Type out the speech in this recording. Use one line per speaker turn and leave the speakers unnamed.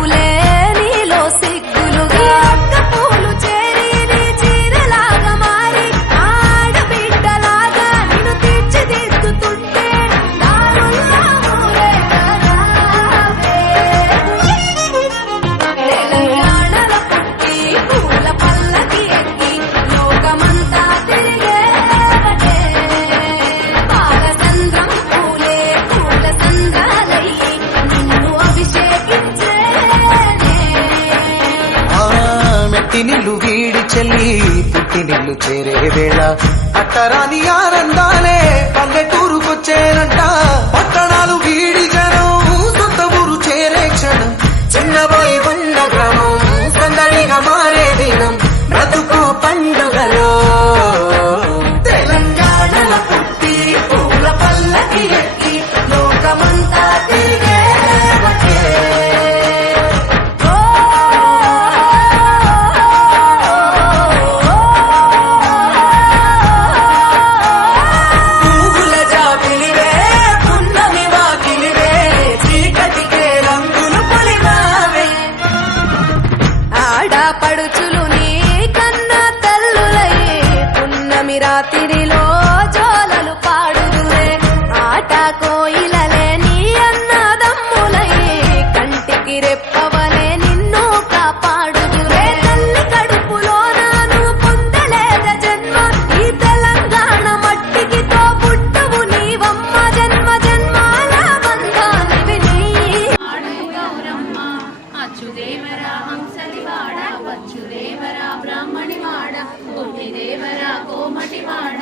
Raúl. వెళ్ళి పుట్టి నిన్ను
చేరే వేళ. అట్టరాని ఆనందాలే పల్లెటూరుకొచ్చేనంట.
పడుచులు నీ కన్నా తల్లులయే. పున్నమి రాత్రిలో జోలలు పాడుదురే. ఆట
కోయి కోటి దేవరా కోమటి మాణ